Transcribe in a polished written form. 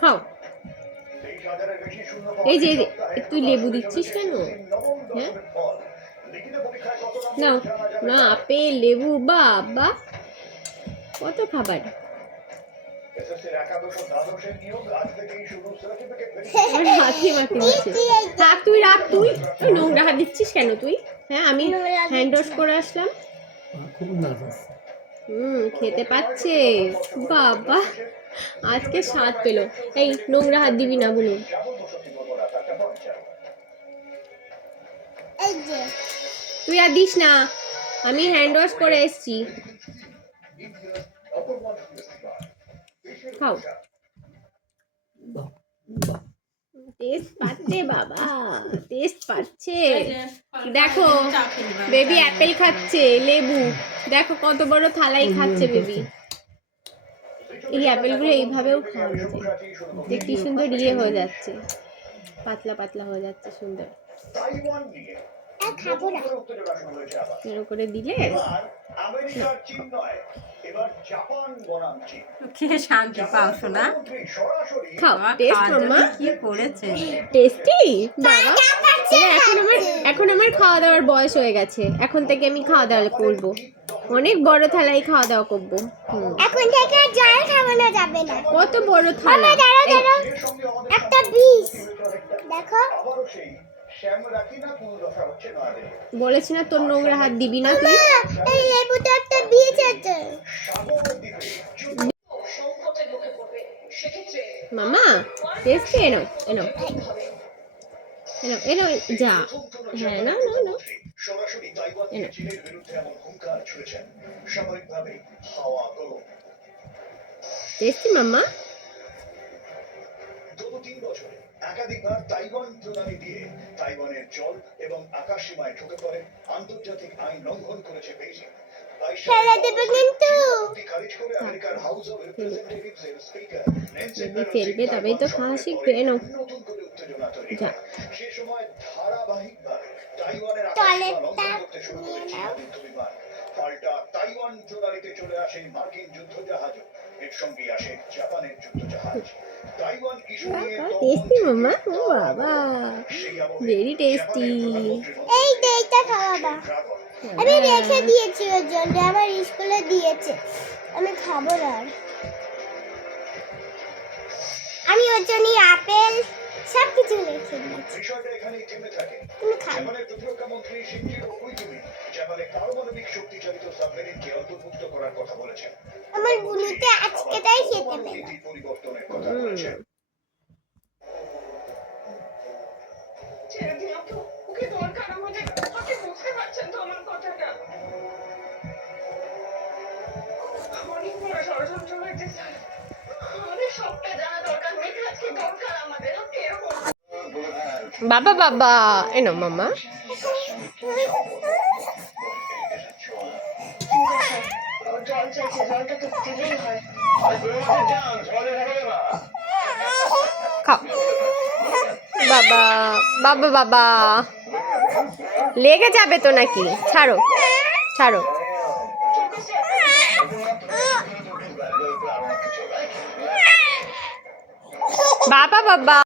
খাও। এই যে তুই লেবু দিচ্ছিস কেন? হ্যাঁ নাও না, আপেল লেবু বাবা কত খাবার। হাতি মাতি দিচ্ছে। থাক তুই রাখ, তুই নোংরা হাত দিচ্ছিস কেন তুই? হ্যাঁ আমি হ্যান্ড ওয়াশ করে আসলাম। খেতে পাচ্ছে বাবা, আজকে স্বাদ পেলো। এই নোংরা হাত দিবি না বলুন। তুই আর দিস না, আমি হ্যান্ড ওয়াশ করে এসছি। খাও। টেস্ট পাচ্ছে বাবা, টেস্ট পাচ্ছে। দেখো বেবি অ্যাপেল খাচ্ছে, লেবু দেখো কত বড় থালাই খাচ্ছে বেবি। এই অ্যাপেলগুলো এইভাবেও খাওয়া যায়, যে কি সুন্দর ইয়ে হয়ে যাচ্ছে, পাতলা পাতলা হয়ে যাচ্ছে সুন্দর। এর করে দিলে শান্তি পাও শোনা। খাও। টেস্ট মাম্মা কি করেছে, টেস্টি বাবা। এখন আমার খাওয়া দাওয়ার বয়স হয়ে গেছে, এখন থেকে আমি খাওয়া দাওয়া করবো, অনেক বড় থালায় খাওয়া দাওয়া করবো। এখন থেকে জল খাওয়ানো যাবে না। কত বড় থালা, একটা বিষ দেখো। বলেছি না তোর নোংরা হাত দিবি না তুই। এই লেবুতে একটা বিষ আছে মামা। টেস্টি এনো এনো এনো এনো যা। হ্যাঁ না না না সরাসরি তাইওয়ান চীনের বিরুদ্ধে এমন হুঙ্কার ছুড়েছেন সামরিকভাবে হাওয়া গরম। টেস্টি মাম্মা। গত 3 বছরে একাধিকবার তাইওয়ান প্রণালী দিয়ে তাইওয়ানের জল এবং আকাশ সীমায় ঢুকে পড়ে আন্তর্জাতিক আইন লঙ্ঘন করেছে বেইজিং। ফেলে দেবে কিন্তু। যদি ফেলবে তবেই তো খাওয়া শিখবে। এনো যা। সে সময় ধারাবাহিকভাবে তাইওয়ানের পাল্টা তাইওয়ান প্রণালীতে চলে আসে মার্কিন যুদ্ধজাহাজও, এর সঙ্গে আসে জাপানের যুদ্ধজাহাজ। তাইওয়ান ইস্যু নিয়ে টেস্টি মাম্মা, ও বাবা ভেরি টেস্টি। এই দেইটা খাওয়াবা, আমি রেখে দিয়েছি ওর জন্য, আমার স্কুলে দিয়েছে, আমি খাবো না। আমি ওর জন্য আপেল সব কিছু রেখে দিয়েছি। বিষয়টা এখানেই থেমে থাকে। তুমি খাও। জাপানের প্রতিরক্ষা মন্ত্রী শিনজিরো কোইচুমি জাপানে পারমাণবিক শক্তিচালিত সাবমেরিনকে অন্তর্ভুক্ত করার কথা বলেছেন। আমার বুনিতে আজকেটাই খেতে পেল। নীতি পরিবর্তনের কথা বলেছেন। ওকে দরকার আমাদের, আপনি বুঝতে পারছেন তো আমার কথাটা। অনেক বড় ষড়যন্ত্র হয়েছে স্যার, আমাদের সবটা জানা দরকার, মেঘরাজকে দরকার আমাদের। আপনি এরকম বাবা বাবা এনো মাম্মা। জল চাইছে, জলটা তো দিলেই হয়। খাও বাবা বাবা বাবা, লেগে যাবে তো নাকি, ছাড়ো ছাড়ো। বাবা বাবা।